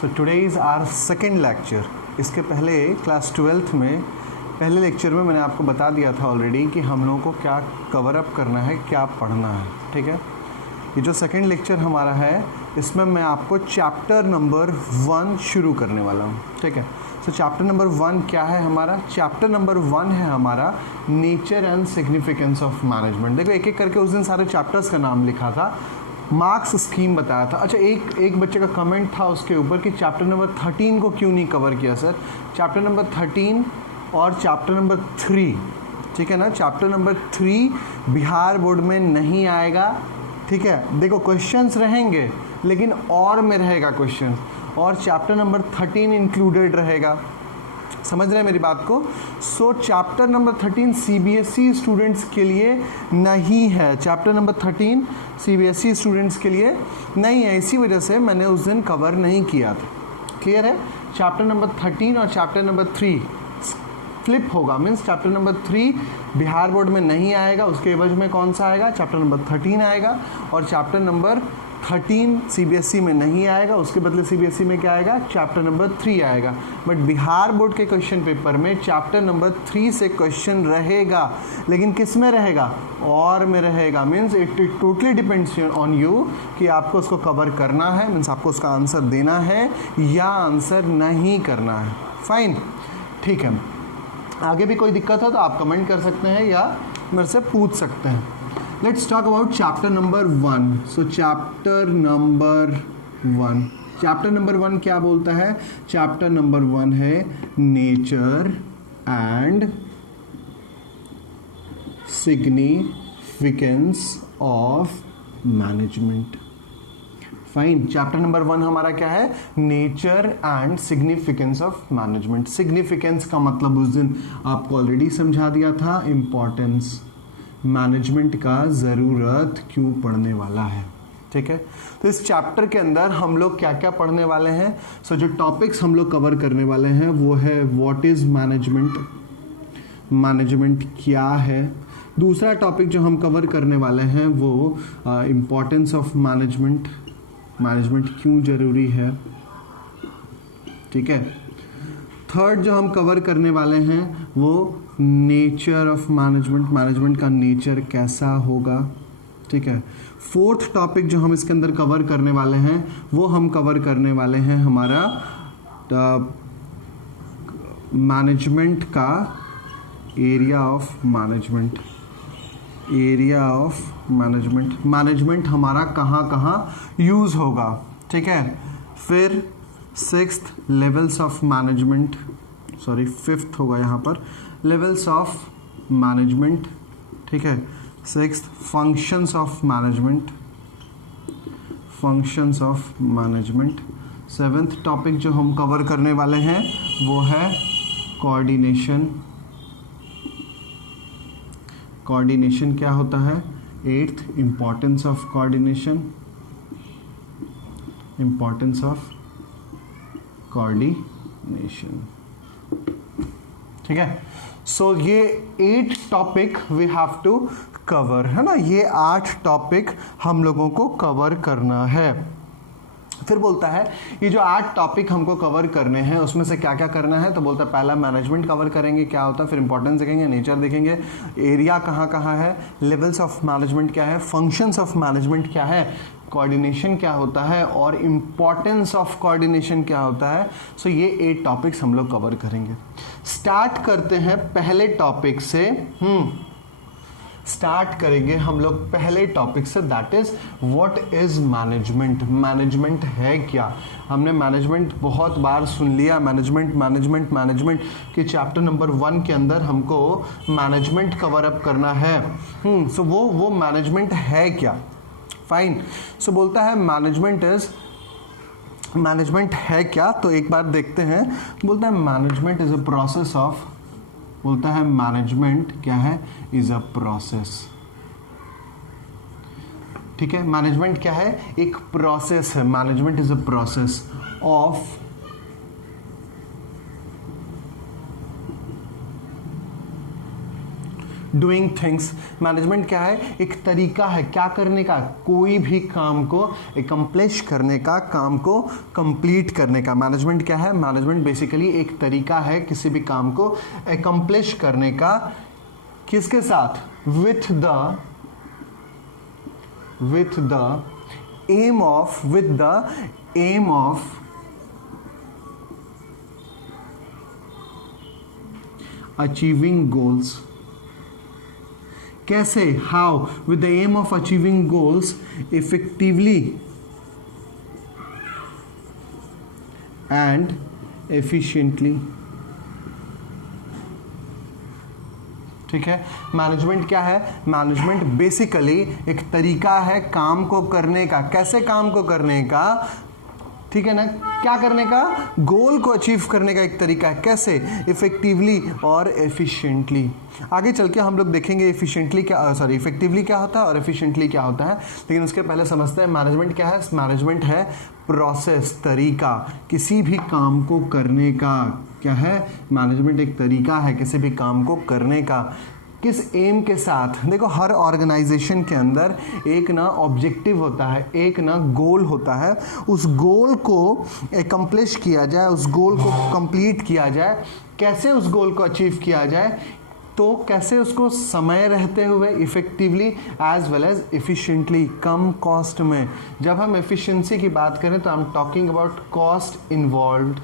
So today is our second lecture. इसके पहले class 12th में पहले लेक्चर में मैंने आपको बता दिया था ऑलरेडी कि हम लोगों को क्या कवर अप करना है, क्या पढ़ना है। ठीक है, ये जो सेकेंड लेक्चर हमारा है इसमें मैं आपको चैप्टर नंबर 1 शुरू करने वाला हूँ। ठीक है, सो चैप्टर नंबर 1 क्या है हमारा? चैप्टर नंबर 1 है हमारा nature and significance of management. देखो एक एक करके उस दिन सारे चैप्टर्स का नाम लिखा था, मार्क्स स्कीम बताया था। अच्छा, एक बच्चे का कमेंट था उसके ऊपर कि चैप्टर नंबर 13 को क्यों नहीं कवर किया सर। चैप्टर नंबर 13 और चैप्टर नंबर 3, ठीक है ना, चैप्टर नंबर 3 बिहार बोर्ड में नहीं आएगा। ठीक है, देखो क्वेश्चंस रहेंगे लेकिन और में रहेगा क्वेश्चन, और चैप्टर नंबर 13 इंक्लूडेड रहेगा। समझ रहे हैं मेरी बात को? सो चैप्टर नंबर 13 सीबीएसई स्टूडेंट्स के लिए नहीं है। चैप्टर नंबर 13 सीबीएसई स्टूडेंट्स के लिए नहीं है, इसी वजह से मैंने उस दिन कवर नहीं किया था। क्लियर है? चैप्टर नंबर 13 और चैप्टर नंबर 3 फ्लिप होगा, means chapter number 3 Bihar board में नहीं आएगा, उसके एवज में कौन सा आएगा? चैप्टर नंबर 13 आएगा। और चैप्टर नंबर 13 सीबीएसई में नहीं आएगा, उसके बदले सीबीएसई में क्या आएगा? चैप्टर नंबर 3 आएगा। बट बिहार बोर्ड के क्वेश्चन पेपर में चैप्टर नंबर 3 से क्वेश्चन रहेगा, लेकिन किस में रहेगा? और में रहेगा। Means it totally depends on you कि आपको उसको कवर करना है, मीन्स आपको उसका आंसर देना है या आंसर नहीं करना है। फाइन, ठीक है। आगे भी कोई दिक्कत हो तो आप कमेंट कर सकते हैं या मेरे से पूछ सकते हैं। Let's talk about chapter number 1। So chapter number 1 क्या बोलता है? चैप्टर नंबर 1 है nature and significance of management. Fine, chapter number 1 हमारा क्या है? Nature and significance of management. Significance का मतलब उस दिन आपको ऑलरेडी समझा दिया था, इंपॉर्टेंस, मैनेजमेंट का ज़रूरत क्यों पड़ने वाला है। ठीक है, तो इस चैप्टर के अंदर हम लोग क्या क्या पढ़ने वाले हैं? सो जो टॉपिक्स हम लोग कवर करने वाले हैं वो है व्हाट इज़ मैनेजमेंट, मैनेजमेंट क्या है। दूसरा टॉपिक जो हम कवर करने वाले हैं वो इम्पॉर्टेंस ऑफ मैनेजमेंट, मैनेजमेंट क्यों ज़रूरी है। ठीक है, थर्ड जो हम कवर करने वाले हैं वो नेचर ऑफ मैनेजमेंट, मैनेजमेंट का नेचर कैसा होगा। ठीक है, फोर्थ टॉपिक जो हम इसके अंदर कवर करने वाले हैं वो हम कवर करने वाले हैं हमारा मैनेजमेंट का area of management, area of management, management हमारा कहाँ कहाँ यूज़ होगा। ठीक है, फिर sixth levels of management, sorry fifth होगा यहाँ पर, लेवल्स ऑफ मैनेजमेंट। ठीक है, sixth functions of management, functions of management. Seventh topic जो हम कवर करने वाले हैं वो है कोऑर्डिनेशन, कोऑर्डिनेशन क्या होता है। Eighth importance of coordination, importance of coordination. ठीक है, सो ये 8 topic we have to cover, है ना, ये 8 टॉपिक हम लोगों को कवर करना है। फिर बोलता है ये जो 8 टॉपिक हमको कवर करने हैं उसमें से क्या क्या करना है, तो बोलता है पहला मैनेजमेंट कवर करेंगे क्या होता है, फिर इंपॉर्टेंस देखेंगे, नेचर देखेंगे, एरिया कहाँ कहाँ है, लेवल्स ऑफ मैनेजमेंट क्या है, फंक्शंस ऑफ मैनेजमेंट क्या है, कोऑर्डिनेशन क्या होता है और इम्पॉर्टेंस ऑफ कोऑर्डिनेशन क्या होता है। सो ये 8 टॉपिक्स हम लोग कवर करेंगे। स्टार्ट करते हैं पहले टॉपिक से। स्टार्ट करेंगे हम लोग पहले टॉपिक से, that is what is management. Management है क्या? हमने मैनेजमेंट बहुत बार सुन लिया, मैनेजमेंट मैनेजमेंट मैनेजमेंट, कि चैप्टर नंबर 1 के अंदर हमको मैनेजमेंट कवर अप करना है। सो वो मैनेजमेंट है क्या? फाइन, सो बोलता है मैनेजमेंट है क्या, तो एक बार देखते हैं। बोलता है management is a process of, बोलता है मैनेजमेंट क्या है? Is a process. ठीक है, मैनेजमेंट क्या है? एक प्रोसेस है। Management is a process of doing things. Management क्या है? एक तरीका है क्या करने का, कोई भी काम को एकम्प्लिश करने का, काम को कंप्लीट करने का। मैनेजमेंट क्या है? मैनेजमेंट बेसिकली एक तरीका है किसी भी काम को एकम्प्लिश करने का। किसके साथ? With the aim of achieving goals. कैसे? How? With the aim of achieving goals effectively and efficiently. ठीक है। मैनेजमेंट क्या है? मैनेजमेंट बेसिकली एक तरीका है काम को करने का। कैसे काम को करने का? ठीक है ना, क्या करने का? गोल को अचीव करने का एक तरीका है। कैसे? इफेक्टिवली और एफिशिएंटली। आगे चल के हम लोग देखेंगे इफिशिएंटली क्या, सॉरी, इफेक्टिवली क्या होता है और एफिशिएंटली क्या होता है, लेकिन उसके पहले समझते हैं मैनेजमेंट क्या है। मैनेजमेंट है प्रोसेस, तरीका किसी भी काम को करने का। क्या है? मैनेजमेंट एक तरीका है किसी भी काम को करने का। किस एम के साथ? देखो, हर ऑर्गेनाइजेशन के अंदर एक ना ऑब्जेक्टिव होता है, एक ना गोल होता है। उस गोल को एकम्प्लिश किया जाए, उस गोल को कंप्लीट किया जाए। कैसे उस गोल को अचीव किया जाए? तो कैसे उसको समय रहते हुए effectively as well as efficiently, कम कॉस्ट में। जब हम एफिशिएंसी की बात करें तो I am talking about cost involved.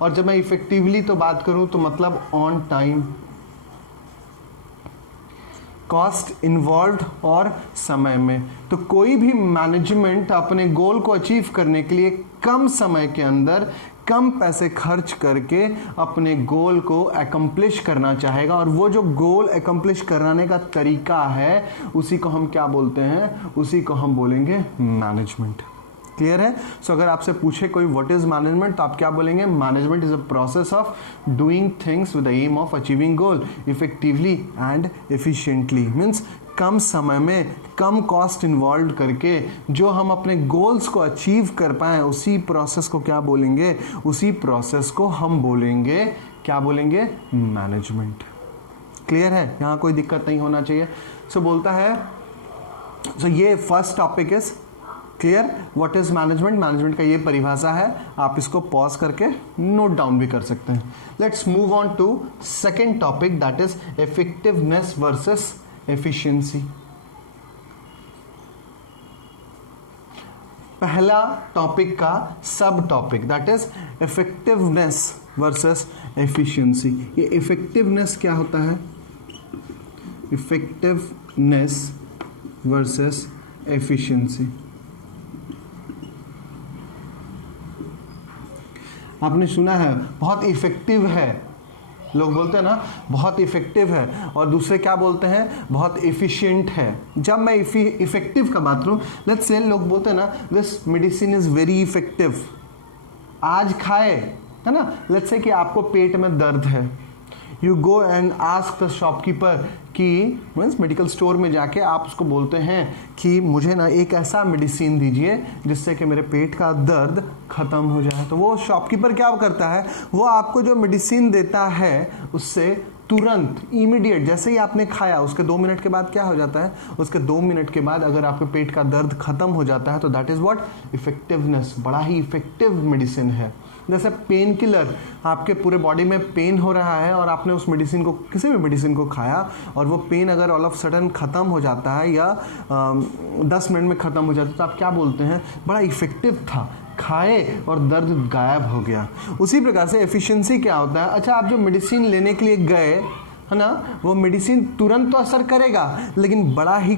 और जब मैं इफेक्टिवली तो बात करूं तो मतलब ऑन टाइम। कॉस्ट इन्वॉल्व्ड और समय में। तो कोई भी मैनेजमेंट अपने गोल को अचीव करने के लिए कम समय के अंदर कम पैसे खर्च करके अपने गोल को एकम्प्लिश करना चाहेगा, और वो जो गोल एकम्प्लिश कराने का तरीका है उसी को हम क्या बोलते हैं? उसी को हम बोलेंगे मैनेजमेंट। क्लियर है? सो अगर आपसे पूछे कोई व्हाट इज मैनेजमेंट तो आप क्या बोलेंगे? Management is a process of doing things with the aim of achieving goal effectively and efficiently. Means कम समय में कम कॉस्ट इन्वॉल्व करके जो हम अपने गोल्स को अचीव कर पाएं, उसी प्रोसेस को क्या बोलेंगे? उसी प्रोसेस को हम बोलेंगे, क्या बोलेंगे? मैनेजमेंट। क्लियर है? यहाँ कोई दिक्कत नहीं होना चाहिए। सो बोलता है, सो ये first topic is clear. What is management? Management का ये परिभाषा है। आप इसको पॉज करके नोट डाउन भी कर सकते हैं। Let's move on to second topic, that is effectiveness versus efficiency. पहला टॉपिक का sub topic that is effectiveness versus efficiency. ये इफेक्टिवनेस क्या होता है? Effectiveness versus efficiency. आपने सुना है बहुत इफेक्टिव है, लोग बोलते हैं ना बहुत इफेक्टिव है, और दूसरे क्या बोलते हैं? बहुत एफिशिएंट है। जब मैं इफेक्टिव का बात करूं, लेट्स से लोग बोलते हैं ना this medicine is very effective, आज खाए, है ना। लेट्स से कि आपको पेट में दर्द है, you go and ask the shopkeeper कि मीन्स मेडिकल स्टोर में जाके आप उसको बोलते हैं कि मुझे ना एक ऐसा मेडिसिन दीजिए जिससे कि मेरे पेट का दर्द ख़त्म हो जाए। तो वो शॉपकीपर क्या करता है? वो आपको जो मेडिसिन देता है उससे तुरंत इमीडिएट जैसे ही आपने खाया उसके 2 मिनट के बाद क्या हो जाता है? उसके 2 मिनट के बाद अगर आपके पेट का दर्द खत्म हो जाता है तो दैट इज़ व्हाट? इफेक्टिवनेस। बड़ा ही इफेक्टिव मेडिसिन है। जैसे पेन किलर, आपके पूरे बॉडी में पेन हो रहा है और आपने उस मेडिसिन को, किसी भी मेडिसिन को खाया और वो पेन अगर ऑल ऑफ सडन ख़त्म हो जाता है या 10 मिनट में ख़त्म हो जाता है तो आप क्या बोलते हैं? बड़ा इफेक्टिव था, खाए और दर्द गायब हो गया। उसी प्रकार से एफिशिएंसी क्या होता है? अच्छा, आप जो मेडिसिन लेने के लिए गए, है ना, वो मेडिसिन तुरंत तो असर करेगा लेकिन बड़ा ही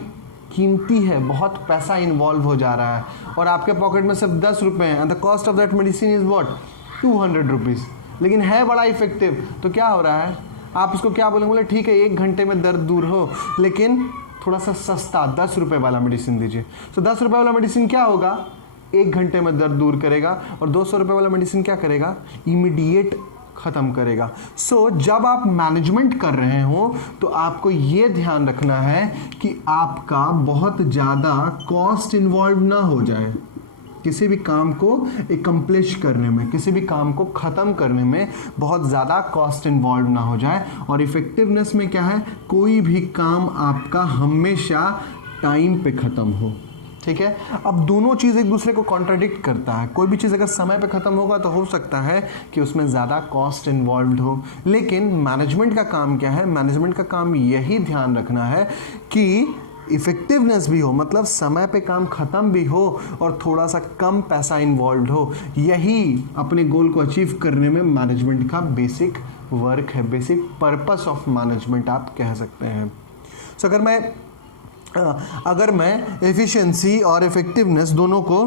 कीमती है, बहुत पैसा इन्वॉल्व हो जा रहा है और आपके पॉकेट में सिर्फ 10 रुपये हैं and the cost of that medicine is what? 200 rupees, लेकिन है बड़ा इफेक्टिव। तो क्या हो रहा है? आप उसको क्या बोलेंगे? बोले ठीक है 1 घंटे में दर्द दूर हो, लेकिन थोड़ा सा सस्ता 10 रुपये वाला मेडिसिन दीजिए। तो 10 रुपये वाला मेडिसिन क्या होगा? 1 घंटे में दर्द दूर करेगा, और 200 रुपये वाला मेडिसिन क्या करेगा? इमीडिएट ख़त्म करेगा। सो जब आप मैनेजमेंट कर रहे हो तो आपको ये ध्यान रखना है कि आपका बहुत ज़्यादा कॉस्ट इन्वॉल्व ना हो जाए। किसी भी काम को एकम्प्लिश करने में, किसी भी काम को ख़त्म करने में बहुत ज़्यादा कॉस्ट इन्वॉल्व ना हो जाए। और इफ़ेक्टिवनेस में क्या है, कोई भी काम आपका हमेशा टाइम पे ख़त्म हो। ठीक है, अब दोनों चीज़ एक दूसरे को कॉन्ट्राडिक्ट करता है। कोई भी चीज़ अगर समय पे ख़त्म होगा तो हो सकता है कि उसमें ज़्यादा कॉस्ट इन्वॉल्व हो, लेकिन मैनेजमेंट का काम क्या है, मैनेजमेंट का काम यही ध्यान रखना है कि इफ़ेक्टिवनेस भी हो, मतलब समय पे काम ख़त्म भी हो और थोड़ा सा कम पैसा इन्वॉल्व हो। यही अपने गोल को अचीव करने में मैनेजमेंट का बेसिक वर्क है, बेसिक पर्पस ऑफ मैनेजमेंट आप कह सकते हैं। सो अगर मैं एफिशिएंसी और इफेक्टिवनेस दोनों को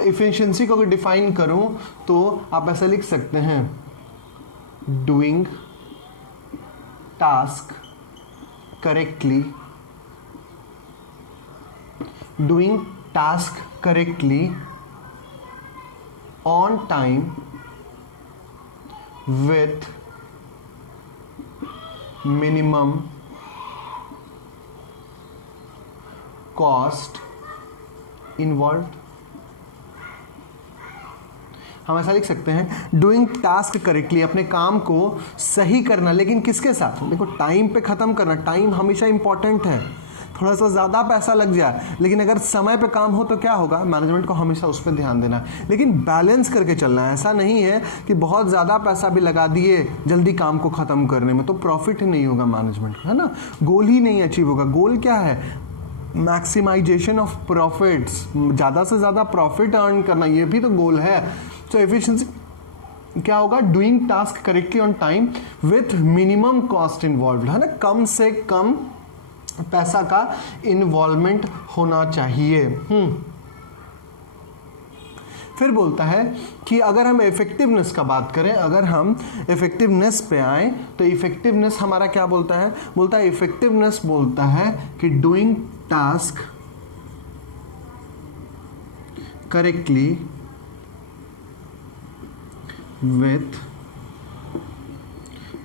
एफिशिएंसी को अगर डिफाइन करूं तो आप ऐसा लिख सकते हैं, doing task correctly, doing task correctly on time with minimum cost involve. हम ऐसा लिख सकते हैं, डूइंग टास्क करेक्टली, अपने काम को सही करना, लेकिन किसके साथ, देखो टाइम पे ख़त्म करना। टाइम हमेशा इंपॉर्टेंट है, थोड़ा सा ज़्यादा पैसा लग जाए लेकिन अगर समय पे काम हो तो क्या होगा, मैनेजमेंट को हमेशा उस पर ध्यान देना है, लेकिन बैलेंस करके चलना है। ऐसा नहीं है कि बहुत ज़्यादा पैसा भी लगा दिए जल्दी काम को ख़त्म करने में, तो प्रॉफिट ही नहीं होगा मैनेजमेंट का, है ना, गोल ही नहीं अचीव होगा। गोल क्या है, मैक्सिमाइजेशन ऑफ प्रॉफिट्स, ज़्यादा से ज़्यादा प्रॉफिट अर्न करना, ये भी तो गोल है। तो एफिशिएंसी क्या होगा, doing task correctly on time with minimum cost involve, है ना, कम से कम पैसा का इन्वॉल्वमेंट होना चाहिए। फिर बोलता है कि अगर हम इफेक्टिवनेस का बात करें, अगर हम इफेक्टिवनेस पे आए तो इफेक्टिवनेस हमारा क्या बोलता है, बोलता है इफेक्टिवनेस बोलता है कि doing task correctly with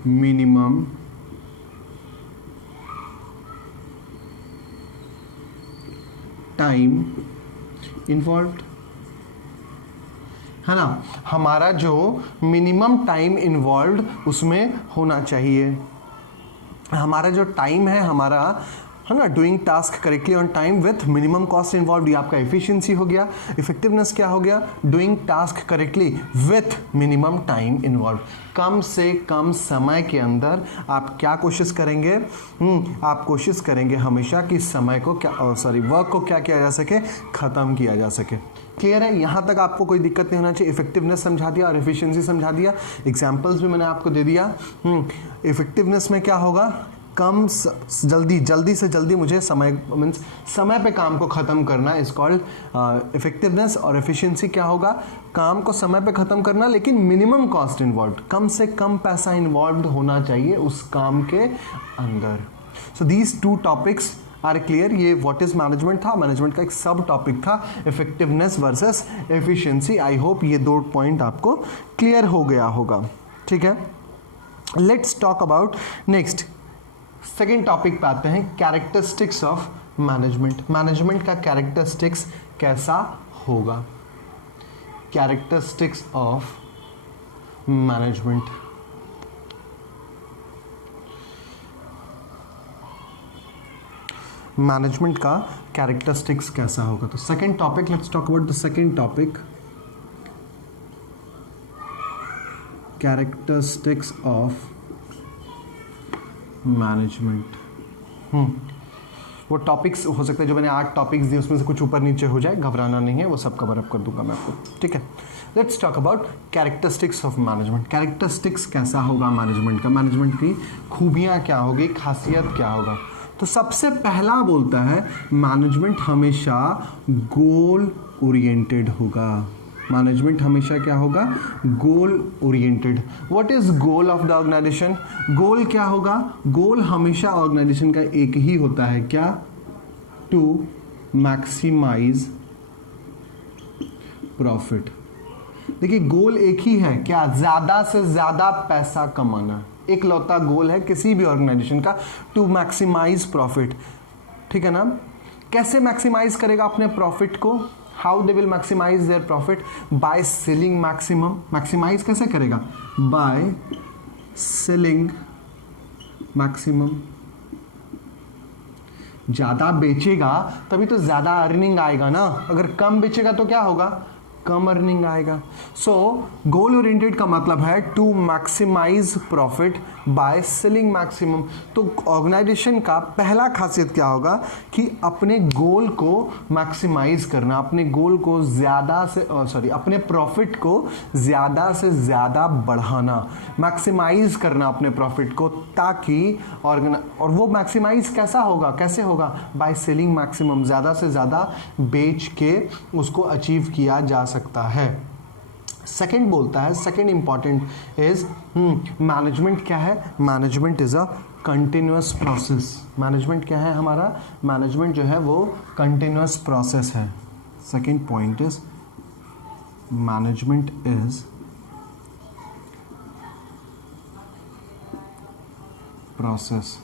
minimum time involved, है ना, हमारा जो मिनिमम टाइम इन्वॉल्व्ड उसमें होना चाहिए। हमारा जो टाइम है हमारा, है ना, doing task correctly on time with minimum cost involve, ये आपका एफिशिएंसी हो गया। इफेक्टिवनेस क्या हो गया, doing task correctly with minimum time involve, कम से कम समय के अंदर आप क्या कोशिश करेंगे, आप कोशिश करेंगे हमेशा कि समय को वर्क को क्या किया जा सके, ख़त्म किया जा सके। क्लियर है, यहाँ तक आपको कोई दिक्कत नहीं होना चाहिए। इफेक्टिवनेस समझा दिया और एफिशिएंसी समझा दिया, एग्जांपल्स भी मैंने आपको दे दिया। इफेक्टिवनेस में क्या होगा, जल्दी से जल्दी मुझे समय पे काम को ख़त्म करना इज कॉल्ड इफेक्टिवनेस। और एफिशिएंसी क्या होगा, काम को समय पे ख़त्म करना लेकिन मिनिमम कॉस्ट इन्वॉल्व, कम से कम पैसा इन्वॉल्व होना चाहिए उस काम के अंदर। So these two topics are clear. ये व्हाट इज मैनेजमेंट था, मैनेजमेंट का एक सब टॉपिक था, effectiveness versus efficiency. I hope ये दो पॉइंट आपको क्लियर हो गया होगा। ठीक है, let's talk about next second topic पे आते हैं, कैरेक्टरिस्टिक्स ऑफ मैनेजमेंट। मैनेजमेंट का कैरेक्टरिस्टिक्स कैसा होगा, कैरेक्टरिस्टिक्स ऑफ मैनेजमेंट। मैनेजमेंट का कैरेक्टरिस्टिक्स कैसा होगा, तो second topic, let's talk about the second topic, characteristics of management. वो टॉपिक्स हो सकते हैं जो मैंने 8 टॉपिक्स दिए उसमें से कुछ ऊपर नीचे हो जाए, घबराना नहीं है, वो सब कवर अप कर दूंगा मैं आपको। ठीक है, let's talk about characteristics of management. Characteristics कैसा होगा मैनेजमेंट का, मैनेजमेंट की खूबियाँ क्या होगी, खासियत क्या होगा। तो सबसे पहला बोलता है मैनेजमेंट हमेशा गोल ओरिएंटेड होगा। मैनेजमेंट हमेशा क्या होगा, goal oriented. What is goal of the organisation, goal क्या होगा, गोल हमेशा ऑर्गेनाइजेशन का एक ही होता है, क्या, टू मैक्सिमाइज प्रॉफिट। देखिए गोल एक ही है, क्या, ज्यादा से ज्यादा पैसा कमाना, एक लौता गोल है किसी भी ऑर्गेनाइजेशन का, टू मैक्सिमाइज प्रॉफिट। ठीक है ना, कैसे मैक्सिमाइज करेगा अपने प्रॉफिट को? How they will maximize their profit? By selling maximum. Maximize कैसे करेगा? By selling maximum. ज्यादा बेचेगा तभी तो ज्यादा अर्निंग आएगा ना, अगर कम बेचेगा तो क्या होगा? कम अर्निंग आएगा। सो गोल ओरिएंटेड का मतलब है to maximize profit by selling maximum. तो ऑर्गेनाइजेशन का पहला खासियत क्या होगा कि अपने गोल को मैक्सिमाइज करना, अपने गोल को ज्यादा से अपने प्रॉफिट को ज्यादा से ज्यादा बढ़ाना, मैक्सिमाइज करना अपने प्रॉफिट को, ताकि और वो मैक्सिमाइज कैसा होगा, कैसे होगा? बाय सेलिंग मैक्सिमम, ज्यादा से ज्यादा बेच के उसको अचीव किया जा सकता है। सेकंड बोलता है, सेकंड इंपॉर्टेंट इज मैनेजमेंट क्या है? Management is a continuous process. Management क्या है हमारा? मैनेजमेंट जो है वो कंटिन्यूअस प्रोसेस है। Second point is management is process.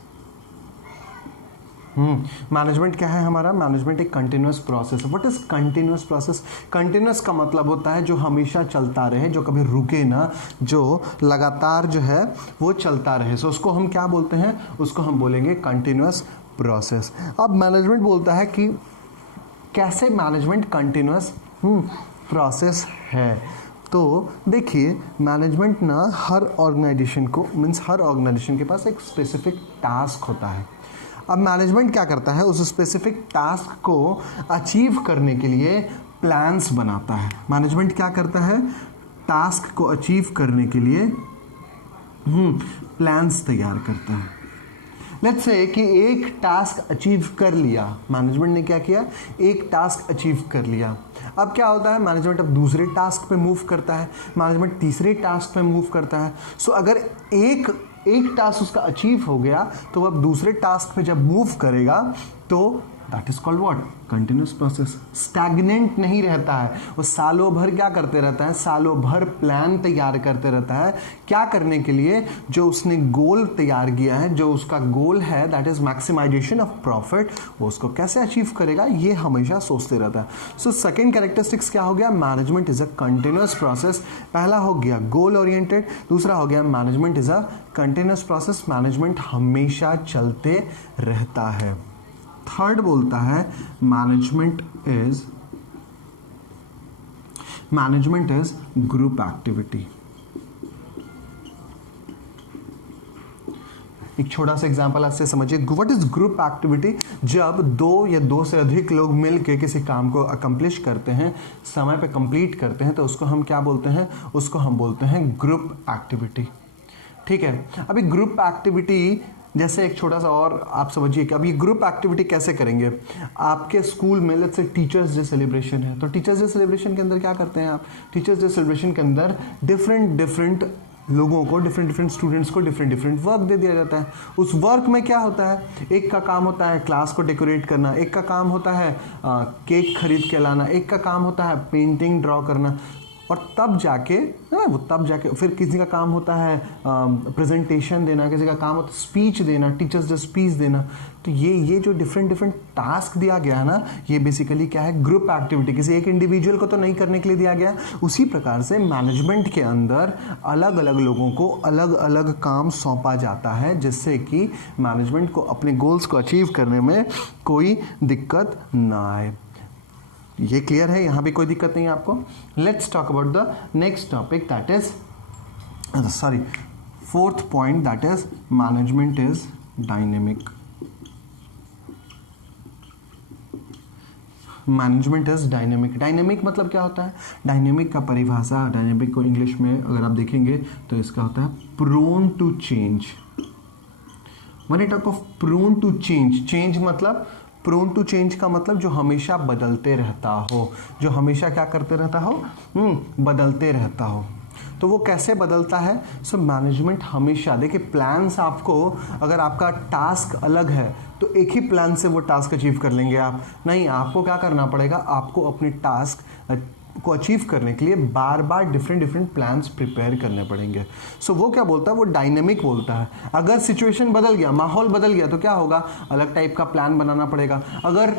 Management क्या है हमारा? मैनेजमेंट एक कंटिन्यूअस प्रोसेस है। What is continuous process? Continuous का मतलब होता है जो हमेशा चलता रहे, जो कभी रुके ना, जो लगातार जो है वो चलता रहे। सो उसको हम क्या बोलते हैं? उसको हम बोलेंगे कंटिन्यूअस प्रोसेस। अब मैनेजमेंट बोलता है कि कैसे मैनेजमेंट कंटिन्यूअस प्रोसेस है। तो देखिए, मैनेजमेंट ना हर ऑर्गेनाइजेशन को हर ऑर्गेनाइजेशन के पास एक स्पेसिफिक टास्क होता है। अब मैनेजमेंट क्या करता है? उस स्पेसिफिक टास्क को अचीव करने के लिए प्लान्स बनाता है। मैनेजमेंट क्या करता है? टास्क को अचीव करने के लिए प्लान्स तैयार करता है। लेट्स से कि एक टास्क अचीव कर लिया, मैनेजमेंट ने क्या किया? एक टास्क अचीव कर लिया। अब क्या होता है? मैनेजमेंट अब दूसरे टास्क पे मूव करता है, मैनेजमेंट तीसरे टास्क पे मूव करता है। सो अगर एक टास्क उसका अचीव हो गया तो अब दूसरे टास्क पे जब मूव करेगा तो that is called what? Continuous process. Stagnant नहीं रहता है, वो सालों भर क्या करते रहता है? सालों भर प्लान तैयार करते रहता है। क्या करने के लिए? जो उसने गोल तैयार किया है, जो उसका गोल है that is maximization of profit, वो उसको कैसे अचीव करेगा ये हमेशा सोचते रहता है। सो सेकेंड कैरेक्टरिस्टिक्स क्या हो गया? Management is a continuous process. पहला हो गया गोल ओरिएंटेड, दूसरा हो गया management is a continuous process. Management हमेशा चलते रहता है। थर्ड बोलता है मैनेजमेंट इज ग्रुप एक्टिविटी। एक छोटा सा एग्जांपल आपसे समझिए। What is group activity? जब दो या दो से अधिक लोग मिलकर किसी काम को अकम्प्लिश करते हैं, समय पे कंप्लीट करते हैं, तो उसको हम क्या बोलते हैं? उसको हम बोलते हैं ग्रुप एक्टिविटी। ठीक है। अभी ग्रुप एक्टिविटी जैसे एक छोटा सा और आप समझिए कि अब ये ग्रुप एक्टिविटी कैसे करेंगे? आपके स्कूल में let's say teachers day celebration है, तो टीचर्स डे सेलिब्रेशन के अंदर क्या करते हैं आप? टीचर्स डे सेलिब्रेशन के अंदर डिफरेंट लोगों को, डिफरेंट स्टूडेंट्स को डिफरेंट वर्क दे दिया जाता है। उस वर्क में क्या होता है? एक का काम होता है क्लास को डेकोरेट करना, एक का काम होता है केक खरीद के लाना, एक का काम होता है पेंटिंग ड्रॉ करना, और तब जाके फिर किसी का काम होता है प्रेजेंटेशन देना, किसी का काम होता है स्पीच देना, टीचर्स डे स्पीच देना। तो ये जो डिफरेंट टास्क दिया गया है ना, ये बेसिकली क्या है? Group activity. किसी एक इंडिविजुअल को तो नहीं करने के लिए दिया गया। उसी प्रकार से मैनेजमेंट के अंदर अलग अलग लोगों को अलग अलग काम सौंपा जाता है, जिससे कि मैनेजमेंट को अपने गोल्स को अचीव करने में कोई दिक्कत ना आए। ये क्लियर है? यहाँ भी कोई दिक्कत नहीं है आपको? Let's talk about the next topic that is fourth point that is management is dynamic. Management is dynamic. Dynamic मतलब क्या होता है? डायनेमिक का परिभाषा, डायनेमिक को इंग्लिश में अगर आप देखेंगे तो इसका होता है prone to change. When I talk of prone to change, change मतलब प्रोन टू चेंज का मतलब जो हमेशा बदलते रहता हो, जो हमेशा क्या करते रहता हो? बदलते रहता हो। तो वो कैसे बदलता है? सो मैनेजमेंट हमेशा, देखिए प्लान्स आपको, अगर आपका टास्क अलग है तो एक ही प्लान से वो टास्क अचीव कर लेंगे आप नहीं। आपको क्या करना पड़ेगा? आपको अपने टास्क को अचीव करने के लिए बार बार डिफरेंट प्लान्स प्रिपेयर करने पड़ेंगे। सो वो क्या बोलता है, वो डायनेमिक बोलता है। अगर सिचुएशन बदल गया, माहौल बदल गया तो क्या होगा, अलग टाइप का प्लान बनाना पड़ेगा। अगर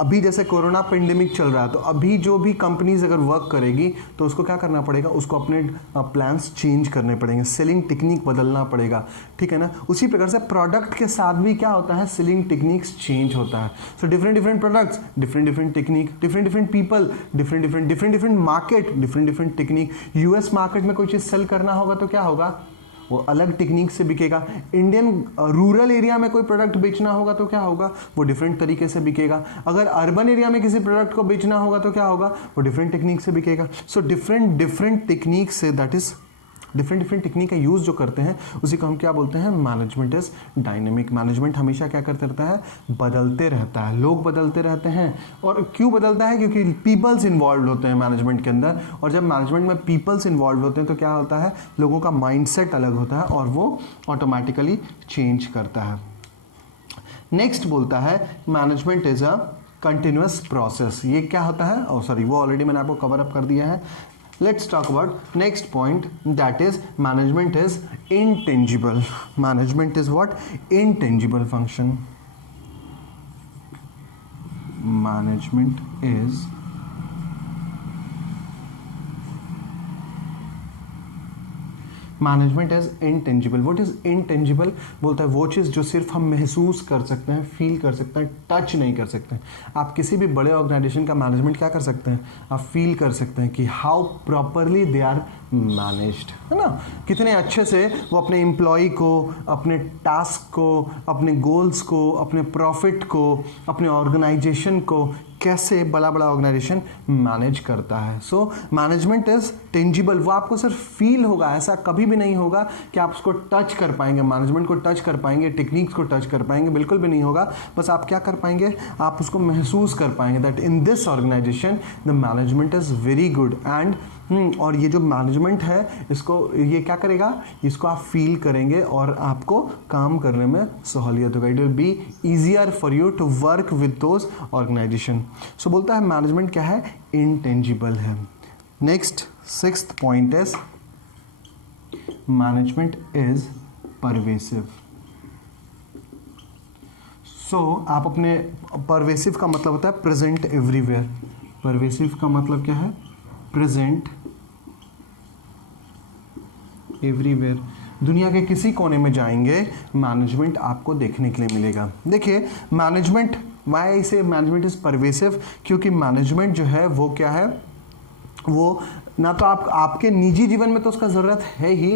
अभी जैसे कोरोना पेंडेमिक चल रहा है तो अभी जो भी कंपनीज अगर वर्क करेगी तो उसको क्या करना पड़ेगा, उसको अपने प्लान्स चेंज करने पड़ेंगे, सेलिंग टेक्निक बदलना पड़ेगा, ठीक है ना। उसी प्रकार से प्रोडक्ट के साथ भी क्या होता है, सेलिंग टेक्निक्स चेंज होता है। So different products, different technique, different people, different market, different technique. US market में कोई चीज़ सेल करना होगा तो क्या होगा, वो अलग टेक्निक से बिकेगा। इंडियन रूरल एरिया में कोई प्रोडक्ट बेचना होगा तो क्या होगा, वो डिफरेंट तरीके से बिकेगा। अगर अर्बन एरिया में किसी प्रोडक्ट को बेचना होगा तो क्या होगा, वो डिफरेंट टेक्निक से बिकेगा। सो डिफरेंट टेक्निक से, दैट इज डिफरेंट टेक्निक का यूज़ जो करते हैं उसी को हम क्या बोलते हैं, मैनेजमेंट इज डायनेमिक। मैनेजमेंट हमेशा क्या करते रहता है, बदलते रहता है, लोग बदलते रहते हैं। और क्यों बदलता है, क्योंकि पीपल्स इन्वॉल्व होते हैं मैनेजमेंट के अंदर, और जब मैनेजमेंट में पीपल्स इन्वॉल्व होते हैं तो क्या होता है, लोगों का माइंडसेट अलग होता है और वो ऑटोमेटिकली चेंज करता है। नेक्स्ट बोलता है management is a continuous process. ये क्या होता है, वो ऑलरेडी मैंने आपको कवर अप कर दिया है। Let's talk about next point, that is management is intangible. Management is what? Intangible function. Management is management is intangible. What is intangible, बोलता है वो चीज़ जो सिर्फ हम महसूस कर सकते हैं, फील कर सकते हैं, टच नहीं कर सकते हैं। आप किसी भी बड़े ऑर्गेनाइजेशन का मैनेजमेंट क्या कर सकते हैं, आप फील कर सकते हैं कि how properly they are managed, है ना, कितने अच्छे से वो अपने एम्प्लॉय को, अपने टास्क को, अपने गोल्स को, अपने प्रॉफिट को, अपने ऑर्गेनाइजेशन को कैसे बड़ा ऑर्गेनाइजेशन मैनेज करता है। So management is tangible. वो आपको सिर्फ फील होगा, ऐसा कभी भी नहीं होगा कि आप उसको टच कर पाएंगे, मैनेजमेंट को टच कर पाएंगे, टेक्निक्स को टच कर पाएंगे, बिल्कुल भी नहीं होगा। बस आप क्या कर पाएंगे, आप उसको महसूस कर पाएंगे that in this organization the management is very good and और ये जो मैनेजमेंट है इसको ये क्या करेगा, इसको आप फील करेंगे और आपको काम करने में सहूलियत होगा। It will be easier for you to work with those organisation. So बोलता है मैनेजमेंट क्या है, इनटेंजिबल है। Next 6th point is management is pervasive. So आप अपने परवेसिव का मतलब होता है प्रेजेंट एवरीवेयर। परवेसिव का मतलब क्या है, प्रेजेंट एवरीवेयर। दुनिया के किसी कोने में जाएंगे मैनेजमेंट आपको देखने के लिए मिलेगा। देखिए मैनेजमेंट, वाई से मैनेजमेंट इज परवेसिव, क्योंकि मैनेजमेंट जो है वो क्या है, वो ना तो आपके निजी जीवन में तो उसका ज़रूरत है ही,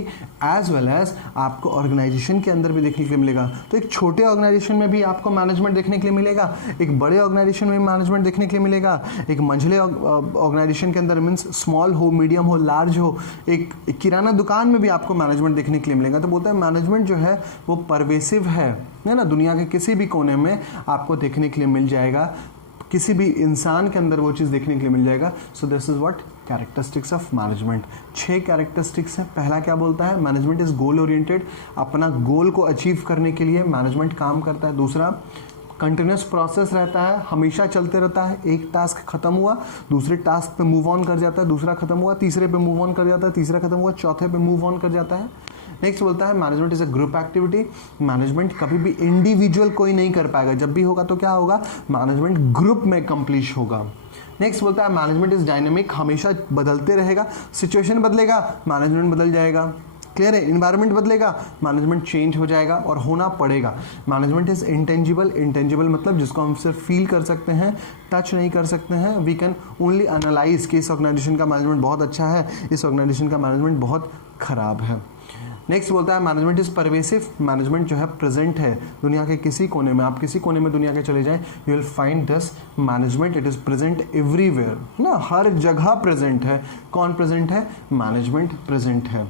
एज वेल एज आपको ऑर्गेनाइजेशन के अंदर भी देखने के लिए मिलेगा। तो एक छोटे ऑर्गेनाइजेशन में भी आपको मैनेजमेंट देखने के लिए मिलेगा, एक बड़े ऑर्गेनाइजेशन में मैनेजमेंट देखने के लिए मिलेगा, एक मंझले ऑर्गेनाइजेशन के अंदर मीन्स स्मॉल हो, मीडियम हो, लार्ज हो, एक किराना दुकान में भी आपको मैनेजमेंट देखने के लिए मिलेगा। तो बोलता है मैनेजमेंट जो है वो परवेसिव है ना, दुनिया के किसी भी कोने में आपको देखने के लिए मिल जाएगा, किसी भी इंसान के अंदर वो चीज़ देखने के लिए मिल जाएगा। So this is what characteristics of management. 6 characteristics है। पहला क्या बोलता है, मैनेजमेंट इज गोल ओरिएंटेड, अपना गोल को अचीव करने के लिए मैनेजमेंट काम करता है। दूसरा, कंटिन्यूस प्रोसेस रहता है, हमेशा चलते रहता है, एक टास्क खत्म हुआ दूसरे टास्क पे मूव ऑन कर जाता है, दूसरा खत्म हुआ तीसरे पे मूव ऑन कर जाता है, तीसरा खत्म हुआ चौथे पे मूव ऑन कर जाता है। नेक्स्ट बोलता है management is a group activity. Management कभी भी इंडिविजुअल कोई नहीं कर पाएगा, जब भी होगा तो क्या होगा, मैनेजमेंट ग्रुप में कंप्लीट होगा। नेक्स्ट बोलता है मैनेजमेंट इज डायनेमिक, हमेशा बदलते रहेगा, सिचुएशन बदलेगा मैनेजमेंट बदल जाएगा, क्लियर है, इन्वायरमेंट बदलेगा मैनेजमेंट चेंज हो जाएगा और होना पड़ेगा। Management is intangible. इंटेंजिबल मतलब जिसको हम सिर्फ फील कर सकते हैं, टच नहीं कर सकते हैं, वी कैन ओनली एनालाइज कि इस ऑर्गेनाइजेशन का मैनेजमेंट बहुत अच्छा है, इस ऑर्गेनाइजेशन का मैनेजमेंट बहुत खराब है। नेक्स्ट बोलता है मैनेजमेंट इज परवेसिव। मैनेजमेंट जो है प्रेजेंट है दुनिया के किसी कोने में, आप किसी कोने में दुनिया के चले जाएं, you will find this management, it is present everywhere ना, हर जगह प्रेजेंट है। कौन प्रेजेंट है, मैनेजमेंट प्रेजेंट है।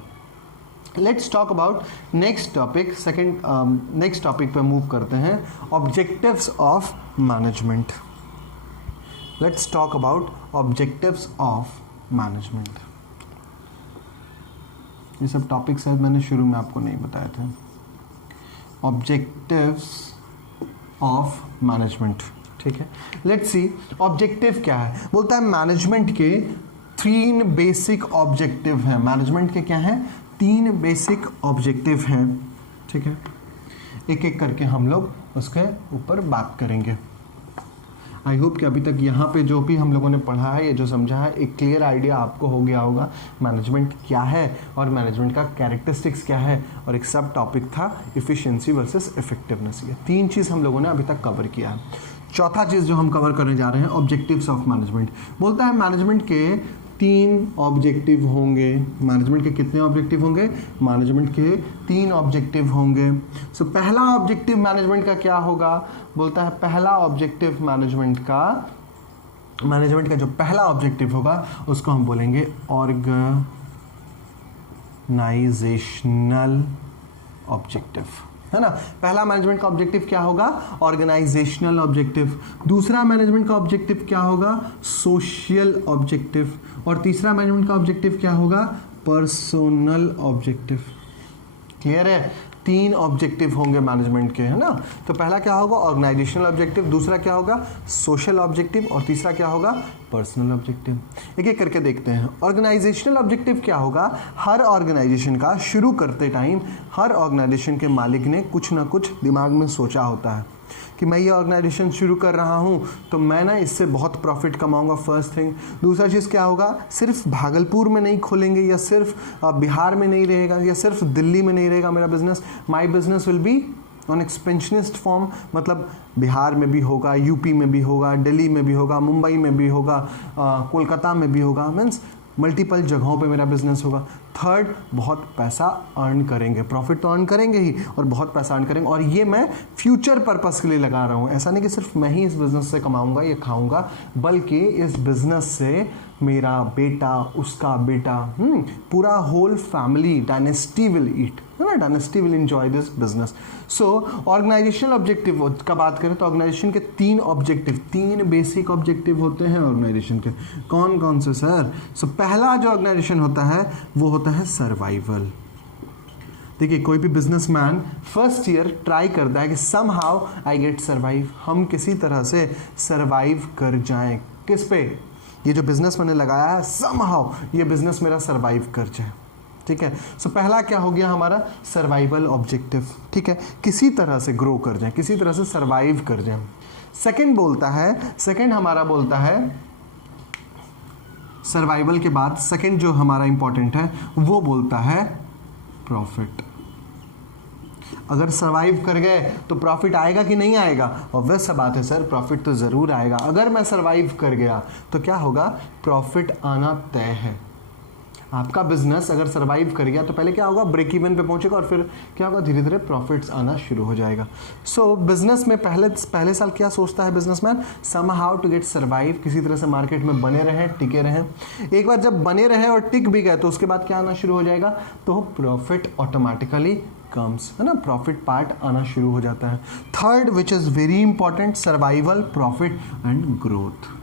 Let's talk about next topic. Next topic पे मूव करते हैं, objectives of management. Let's talk about objectives of management. ये सब टॉपिक शायद मैंने शुरू में आपको नहीं बताए थे। Objectives of management. ठीक है, लेट्स सी ऑब्जेक्टिव क्या है। बोलता है मैनेजमेंट के 3 बेसिक ऑब्जेक्टिव हैं। मैनेजमेंट के क्या हैं? 3 बेसिक ऑब्जेक्टिव हैं। ठीक है, एक एक करके हम लोग उसके ऊपर बात करेंगे। आई होप कि अभी तक यहाँ पे जो भी हम लोगों ने पढ़ा है, ये जो समझा है, एक क्लियर आइडिया आपको हो गया होगा मैनेजमेंट क्या है और मैनेजमेंट का कैरेक्टरिस्टिक्स क्या है, और एक सब टॉपिक था इफिशिएंसी वर्सेस इफेक्टिवनेस। ये 3 चीज़ हम लोगों ने अभी तक कवर किया है। चौथा चीज़ जो हम कवर करने जा रहे हैं, ऑब्जेक्टिव्स ऑफ मैनेजमेंट। बोलता है मैनेजमेंट के 3 ऑब्जेक्टिव होंगे। मैनेजमेंट के कितने ऑब्जेक्टिव होंगे? मैनेजमेंट के 3 ऑब्जेक्टिव होंगे। सो पहला ऑब्जेक्टिव मैनेजमेंट का क्या होगा? बोलता है पहला ऑब्जेक्टिव मैनेजमेंट का जो पहला ऑब्जेक्टिव होगा उसको हम बोलेंगे ऑर्गेनाइजेशनल ऑब्जेक्टिव, है ना। पहला मैनेजमेंट का ऑब्जेक्टिव क्या होगा? Organizational objective. दूसरा मैनेजमेंट का ऑब्जेक्टिव क्या होगा? Social objective. और तीसरा मैनेजमेंट का ऑब्जेक्टिव क्या होगा? Personal objective. क्लियर है? 3 ऑब्जेक्टिव होंगे मैनेजमेंट के, है ना। तो पहला क्या होगा? ऑर्गेनाइजेशनल ऑब्जेक्टिव, दूसरा क्या होगा? सोशल ऑब्जेक्टिव, और तीसरा क्या होगा? Personal objective. एक एक करके देखते हैं। ऑर्गेनाइजेशनल ऑब्जेक्टिव क्या होगा? हर ऑर्गेनाइजेशन का शुरू करते टाइम हर ऑर्गेनाइजेशन के मालिक ने कुछ ना कुछ दिमाग में सोचा होता है कि मैं ये ऑर्गेनाइजेशन शुरू कर रहा हूँ तो मैं ना इससे बहुत प्रॉफिट कमाऊंगा, फर्स्ट थिंग। दूसरा चीज़ क्या होगा? सिर्फ भागलपुर में नहीं खोलेंगे, या सिर्फ बिहार में नहीं रहेगा, या सिर्फ दिल्ली में नहीं रहेगा मेरा business. My business will be on expansionist form, मतलब बिहार में भी होगा, यूपी में भी होगा, दिल्ली में भी होगा, मुंबई में भी होगा, कोलकाता में भी होगा, मीन्स मल्टीपल जगहों पे मेरा बिजनेस होगा। थर्ड, बहुत पैसा अर्न करेंगे, प्रॉफिट तो अर्न करेंगे ही और बहुत पैसा अर्न करेंगे, और ये मैं फ्यूचर पर्पस के लिए लगा रहा हूँ। ऐसा नहीं कि सिर्फ मैं ही इस बिज़नेस से कमाऊँगा या खाऊँगा, बल्कि इस बिज़नेस से मेरा बेटा, उसका बेटा, पूरा whole family, dynasty will eat, है ना, dynasty will enjoy this business. So organizational objective का बात करें तो ऑर्गेनाइजेशन के 3 ऑब्जेक्टिव, 3 बेसिक ऑब्जेक्टिव होते हैं ऑर्गेनाइजेशन के। कौन कौन से सर? सो पहला जो ऑर्गेनाइजेशन होता है वो होता है सर्वाइवल। देखिए, कोई भी बिजनेसमैन फर्स्ट ईयर ट्राई करता है कि somehow I get survive, हम किसी तरह से सर्वाइव कर जाएं। किस पे? ये जो बिजनेस मैंने लगाया है, सम हाउ ये बिजनेस मेरा सर्वाइव कर जाए। ठीक है, सो पहला क्या हो गया हमारा? Survival objective. ठीक है, किसी तरह से ग्रो कर जाए, किसी तरह से सर्वाइव कर जाए। सेकंड हमारा बोलता है, सर्वाइवल के बाद सेकंड जो हमारा इंपॉर्टेंट है वो बोलता है प्रॉफिट। अगर सर्वाइव कर गए तो प्रॉफिट आएगा कि नहीं आएगा? ऑब्वियस सा बात है सर, प्रॉफिट तो ज़रूर आएगा। अगर मैं सर्वाइव कर गया तो क्या होगा? प्रॉफिट आना तय है। आपका बिजनेस अगर सर्वाइव कर गया तो पहले क्या होगा? ब्रेक इवन पे पहुंचेगा, और फिर क्या होगा? धीरे धीरे प्रॉफिट्स आना शुरू हो जाएगा। सो बिजनेस में पहले साल क्या सोचता है businessman? Somehow to get survive, किसी तरह से मार्केट में बने रहें, टिके रहें। एक बार जब बने रहे और टिक भी गए तो उसके बाद क्या आना शुरू हो जाएगा? तो प्रॉफिट ऑटोमेटिकली कम्स, है ना, प्रॉफिट पार्ट आना शुरू हो जाता है। Third which is very important, survival, profit and growth.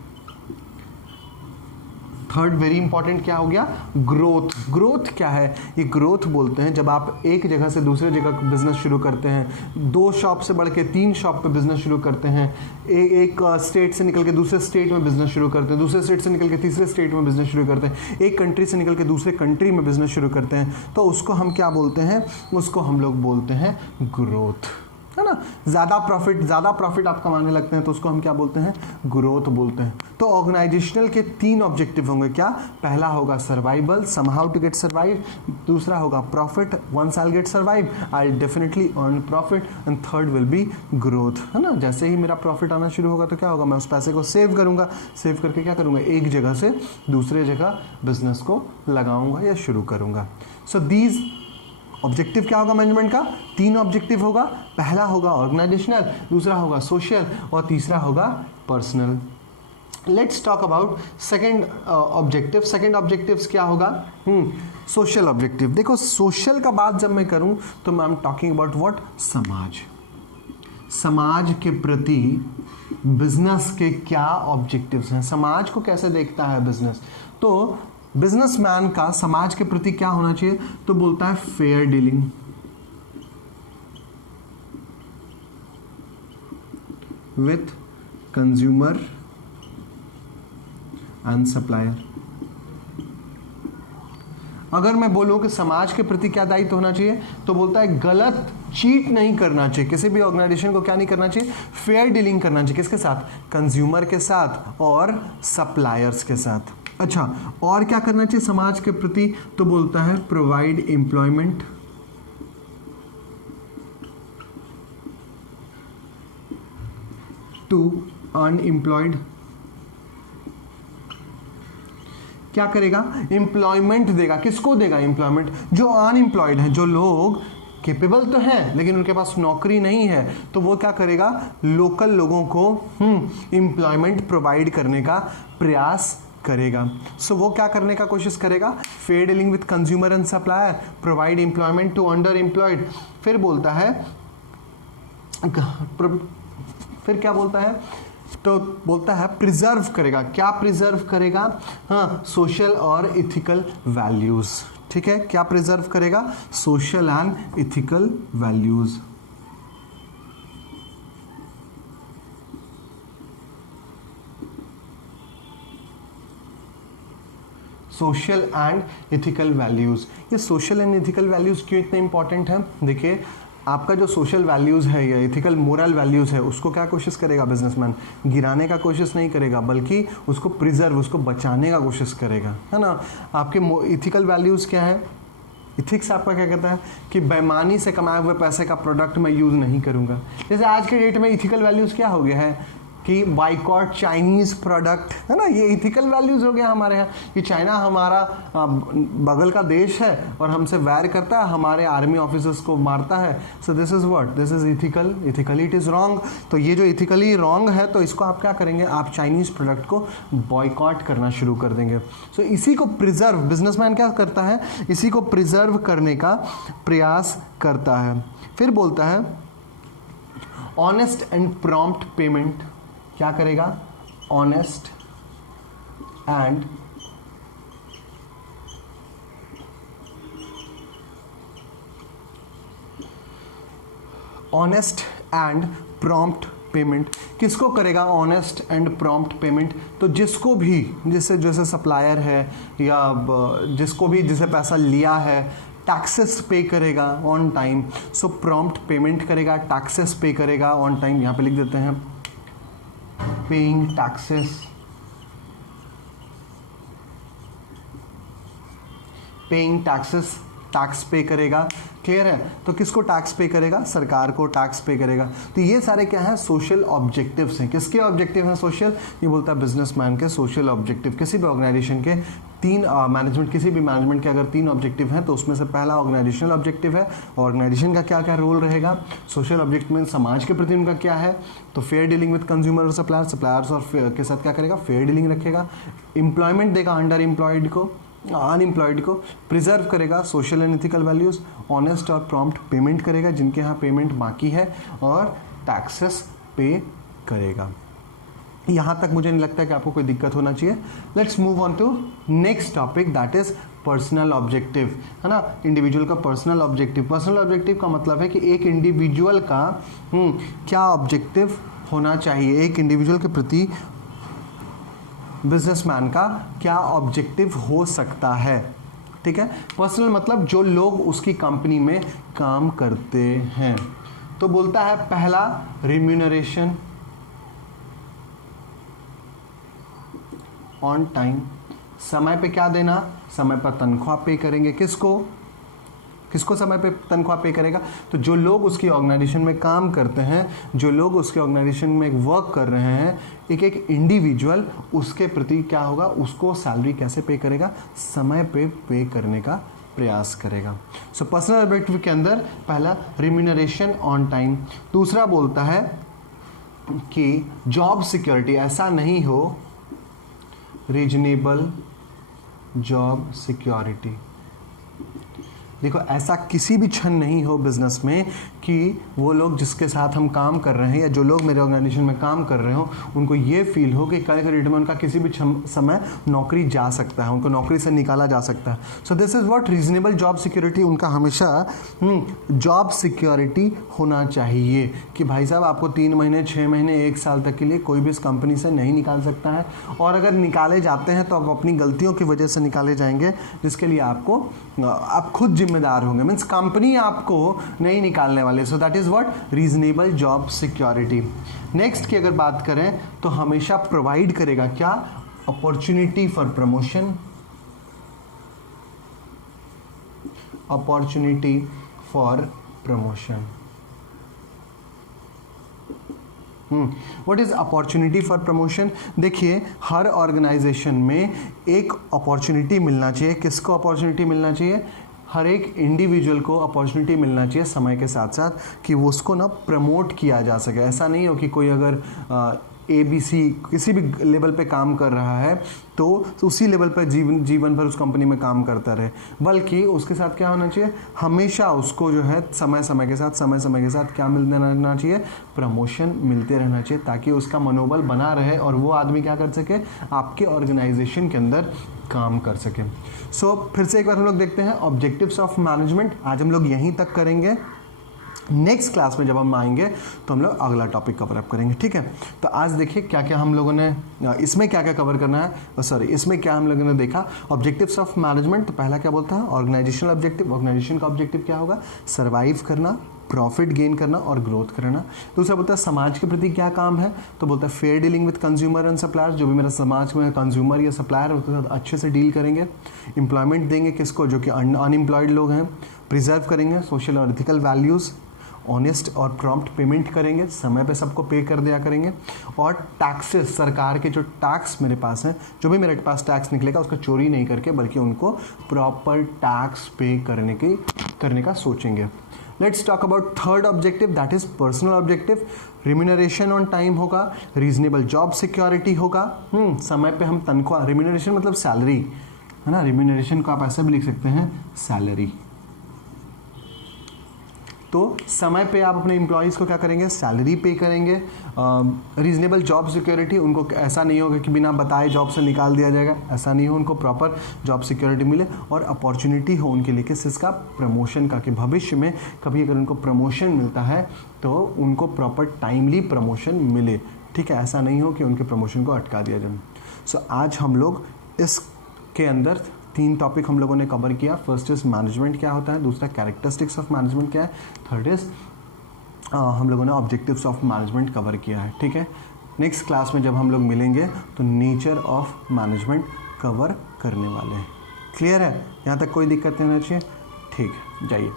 Third very important क्या हो गया? ग्रोथ। ग्रोथ क्या है? ये ग्रोथ बोलते हैं जब आप एक जगह से दूसरे जगह बिजनेस शुरू करते हैं, 2 शॉप से बढ़ के 3 शॉप पे बिजनेस शुरू करते हैं, एक स्टेट से निकल के दूसरे स्टेट में बिजनेस शुरू करते हैं, दूसरे स्टेट से निकल के तीसरे स्टेट में बिजनेस शुरू करते हैं, एक कंट्री से निकल के दूसरे कंट्री में बिजनेस शुरू करते हैं, तो उसको हम क्या बोलते हैं? उसको हम लोग बोलते हैं ग्रोथ, है ना। ज़्यादा प्रॉफिट आप कमाने लगते हैं तो उसको हम क्या बोलते हैं? ग्रोथ बोलते हैं। तो ऑर्गेनाइजेशनल के 3 ऑब्जेक्टिव होंगे। क्या? पहला होगा survival, somehow to get survive. दूसरा होगा profit, once I get survive I definitely earn profit. And third will be growth, है ना। जैसे ही मेरा प्रॉफिट आना शुरू होगा तो क्या होगा? मैं उस पैसे को सेव करूंगा, सेव करके क्या करूंगा? एक जगह से दूसरे जगह बिजनेस को लगाऊंगा या शुरू करूंगा। सो दीज ऑब्जेक्टिव क्या होगा मैनेजमेंट का? 3 ऑब्जेक्टिव होगा। पहला होगा ऑर्गेनाइजेशनल, दूसरा होगा सोशल, और तीसरा होगा personal. Let's talk about second objective. Second objectives क्या होगा? Social objective. देखो, सोशल का बात जब मैं करूं तो I am talking about what? समाज। समाज के प्रति बिजनेस के क्या ऑब्जेक्टिव्स हैं? समाज को कैसे देखता है बिजनेस? तो बिजनेसमैन का समाज के प्रति क्या होना चाहिए? तो बोलता है fair dealing with consumer and supplier. अगर मैं बोलूं कि समाज के प्रति क्या दायित्व होना चाहिए, तो बोलता है गलत चीट नहीं करना चाहिए, किसी भी ऑर्गेनाइजेशन को क्या नहीं करना चाहिए, फेयर डीलिंग करना चाहिए। किसके साथ? कंज्यूमर के साथ और सप्लायर्स के साथ। अच्छा, और क्या करना चाहिए समाज के प्रति, तो बोलता है प्रोवाइड एम्प्लॉयमेंट टू अनएम्प्लॉयड। क्या करेगा? एम्प्लॉयमेंट देगा। किसको देगा एम्प्लॉयमेंट? जो अनएम्प्लॉयड है, जो लोग कैपेबल तो हैं लेकिन उनके पास नौकरी नहीं है, तो वो क्या करेगा? लोकल लोगों को एम्प्लॉयमेंट प्रोवाइड करने का प्रयास करेगा। सो वो क्या करने का कोशिश करेगा? Fair dealing with consumer and supplier, provide employment to under employed. फिर बोलता है, फिर क्या बोलता है? तो बोलता है प्रिजर्व करेगा। क्या प्रिजर्व करेगा? हाँ, सोशल और इथिकल वैल्यूज। ठीक है, क्या प्रिजर्व करेगा? Social and ethical values. Social and ethical values. ये सोशल एंड इथिकल वैल्यूज क्यों इतने इंपॉर्टेंट है? देखिए, आपका जो सोशल वैल्यूज़ है या इथिकल मोरल वैल्यूज़ है, उसको क्या कोशिश करेगा बिजनेसमैन? गिराने का कोशिश नहीं करेगा, बल्कि उसको प्रिजर्व, उसको बचाने का कोशिश करेगा, है ना। आपके इथिकल वैल्यूज़ क्या है? इथिक्स आपका क्या कहता है कि बेईमानी से कमाए हुए पैसे का प्रोडक्ट मैं यूज़ नहीं करूँगा। जैसे आज के डेट में इथिकल वैल्यूज़ क्या हो गया है कि बाइकॉट चाइनीज़ प्रोडक्ट, है ना। ये इथिकल वैल्यूज़ हो गया हमारे यहाँ कि चाइना हमारा बगल का देश है और हमसे वैर करता है, हमारे आर्मी ऑफिसर्स को मारता है। So this is what? This is ethical. Ethically it is wrong. तो ये जो इथिकली रॉन्ग है, तो इसको आप क्या करेंगे? आप चाइनीज़ प्रोडक्ट को बॉयकॉट करना शुरू कर देंगे। सो इसी को प्रिजर्व, बिजनेसमैन क्या करता है? इसी को प्रिजर्व करने का प्रयास करता है। फिर बोलता है ऑनेस्ट एंड प्रॉम्प्ट पेमेंट। क्या करेगा? Honest and prompt payment. किसको करेगा ऑनेस्ट एंड प्रॉम्प्ट पेमेंट? तो जिसको भी, जैसे सप्लायर है या जिसको भी जिसे पैसा लिया है, टैक्सेस पे करेगा on time. So prompt payment करेगा, टैक्सेस पे करेगा ऑन टाइम। यहाँ पे लिख देते हैं paying taxes, paying taxes, tax पे करेगा। क्लियर है? तो किसको टैक्स पे करेगा? सरकार को टैक्स पे करेगा। तो ये सारे क्या है? सोशल ऑब्जेक्टिव्स हैं। किसके ऑब्जेक्टिव हैं सोशल? ये बोलता है बिजनेसमैन के सोशल ऑब्जेक्टिव। किसी भी ऑर्गेनाइजेशन के किसी भी मैनेजमेंट के अगर 3 ऑब्जेक्टिव हैं, तो उसमें से पहला ऑर्गेनाइजेशनल ऑब्जेक्टिव है। ऑर्गेनाइजेशन का क्या क्या रोल रहेगा? सोशल ऑब्जेक्टिव में समाज के प्रति उनका क्या है? तो फेयर डीलिंग विद कंज्यूमर और सप्लायर्स और के साथ क्या करेगा? फेयर डीलिंग रखेगा। एम्प्लॉयमेंट देगा अंडर एम्प्लॉयड को, अनएम्प्लॉयड को। प्रिजर्व करेगा social and ethical values. Honest और प्रॉम्प्ट पेमेंट करेगा जिनके यहाँ पेमेंट बाकी है, और टैक्सेस पे करेगा। यहाँ तक मुझे नहीं लगता कि आपको कोई दिक्कत होना चाहिए। Let's move on to next topic, that is personal objective, है ना। इंडिविजुअल का पर्सनल ऑब्जेक्टिव। पर्सनल ऑब्जेक्टिव का मतलब है कि एक इंडिविजुअल का क्या ऑब्जेक्टिव होना चाहिए, एक इंडिविजुअल के प्रति बिजनेसमैन का क्या ऑब्जेक्टिव हो सकता है। ठीक है। पर्सनल मतलब जो लोग उसकी कंपनी में काम करते हैं। तो बोलता है पहला रिम्यूनरेशन ऑन टाइम, समय पे क्या देना? समय पर तनख्वाह पे करेंगे। किसको समय पे तनख्वाह पे करेगा? तो जो लोग उसकी ऑर्गेनाइजेशन में काम करते हैं, जो लोग उसके ऑर्गेनाइजेशन में वर्क कर रहे हैं, एक एक इंडिविजुअल, उसके प्रति क्या होगा? उसको सैलरी कैसे पे करेगा? समय पे करने का प्रयास करेगा। सो पर्सनल ऑब्जेक्टिव के अंदर पहला रिम्यूनरेशन ऑन टाइम। दूसरा बोलता है कि जॉब सिक्योरिटी, ऐसा नहीं हो, रीजनेबल जॉब सिक्योरिटी। देखो ऐसा किसी भी क्षण नहीं हो बिजनेस में कि वो लोग जिसके साथ हम काम कर रहे हैं या जो लोग मेरे ऑर्गेनाइजेशन में काम कर रहे हो उनको ये फील हो कि कल के डेट में उनका किसी भी समय नौकरी जा सकता है, उनको नौकरी से निकाला जा सकता है। So this is what reasonable job security, उनका हमेशा जॉब सिक्योरिटी होना चाहिए कि भाई साहब आपको 3 महीने 6 महीने 1 साल तक के लिए कोई भी इस कंपनी से नहीं निकाल सकता है, और अगर निकाले जाते हैं तो आप अपनी गलतियों की वजह से निकाले जाएंगे जिसके लिए आप खुद जिम्मेदार होंगे, मीन्स कंपनी आपको नहीं निकालने वाले। So that is what reasonable job security. Next की अगर बात करें तो हमेशा प्रोवाइड करेगा क्या, opportunity for promotion, opportunity for promotion. What is opportunity for promotion? देखिए हर ऑर्गेनाइजेशन में एक अपॉर्चुनिटी मिलना चाहिए। किसको अपॉर्चुनिटी मिलना चाहिए? हर एक इंडिविजुअल को अपॉर्चुनिटी मिलना चाहिए समय के साथ साथ कि वो उसको ना प्रमोट किया जा सके। ऐसा नहीं हो कि कोई अगर ABC किसी भी लेवल पे काम कर रहा है तो उसी लेवल पर जीवन भर उस कंपनी में काम करता रहे, बल्कि उसके साथ क्या होना चाहिए, हमेशा उसको जो है समय समय के साथ क्या मिलते रहना चाहिए, प्रमोशन मिलते रहना चाहिए, ताकि उसका मनोबल बना रहे और वो आदमी क्या कर सके, आपके ऑर्गेनाइजेशन के अंदर काम कर सके। सो फिर से एक बार हम लोग देखते हैं ऑब्जेक्टिव्स ऑफ मैनेजमेंट। आज हम लोग यहीं तक करेंगे। नेक्स्ट क्लास में जब हम आएंगे तो हम लोग अगला टॉपिक कवर अप करेंगे, ठीक है। तो आज देखिए क्या क्या हम लोगों ने इसमें क्या क्या कवर करना है, इसमें क्या हम लोगों ने देखा, ऑब्जेक्टिव्स ऑफ मैनेजमेंट। तो पहला क्या बोलता है, ऑर्गेनाइजेशनल ऑब्जेक्टिव। ऑर्गेनाइजेशन का ऑब्जेक्टिव क्या होगा, सर्वाइव करना, प्रॉफिट गेन करना और ग्रोथ करना। दूसरा बोलता है समाज के प्रति क्या काम है, तो बोलता है fair dealing with consumer and supplier. जो भी मेरा समाज में कंज्यूमर या सप्लायर है उसके साथ अच्छे से डील करेंगे। एम्प्लॉयमेंट देंगे किसको, जो कि अनएम्प्लॉयड लोग हैं। प्रिजर्व करेंगे सोशल और एथिकल वैल्यूज़। ऑनेस्ट और प्रॉम्प्ट पेमेंट करेंगे, समय पे सबको पे कर दिया करेंगे। और टैक्सेस, सरकार के जो टैक्स मेरे पास हैं, जो भी मेरे पास टैक्स निकलेगा उसका चोरी नहीं करके बल्कि उनको प्रॉपर टैक्स पे करने का सोचेंगे। Let's talk about third objective, that is personal objective. Remuneration on time होगा, रीजनेबल जॉब सिक्योरिटी होगा, समय पे हम तनख्वाह, रिम्यूनरेशन मतलब सैलरी है ना, रिम्यूनरेशन को आप ऐसे भी लिख सकते हैं सैलरी। तो समय पे आप अपने एम्प्लॉयज़ को क्या करेंगे, सैलरी पे करेंगे। रीजनेबल जॉब सिक्योरिटी, उनको ऐसा नहीं होगा कि बिना बताए जॉब से निकाल दिया जाएगा, ऐसा नहीं हो, उनको प्रॉपर जॉब सिक्योरिटी मिले और अपॉर्चुनिटी हो उनके लिए किस इसका, प्रमोशन का, कि भविष्य में कभी अगर उनको प्रमोशन मिलता है तो उनको प्रॉपर टाइमली प्रमोशन मिले, ठीक है। ऐसा नहीं हो कि उनके प्रमोशन को अटका दिया जाए। सो आज हम लोग इसके अंदर 3 टॉपिक हम लोगों ने कवर किया। फर्स्ट इज मैनेजमेंट क्या होता है, दूसरा कैरेक्टरिस्टिक्स ऑफ मैनेजमेंट क्या है, थर्ड इज हम लोगों ने ऑब्जेक्टिव्स ऑफ मैनेजमेंट कवर किया है, ठीक है। नेक्स्ट क्लास में जब हम लोग मिलेंगे तो नेचर ऑफ मैनेजमेंट कवर करने वाले हैं। क्लियर है, यहाँ तक कोई दिक्कत नहीं होना चाहिए, ठीक है, जाइए।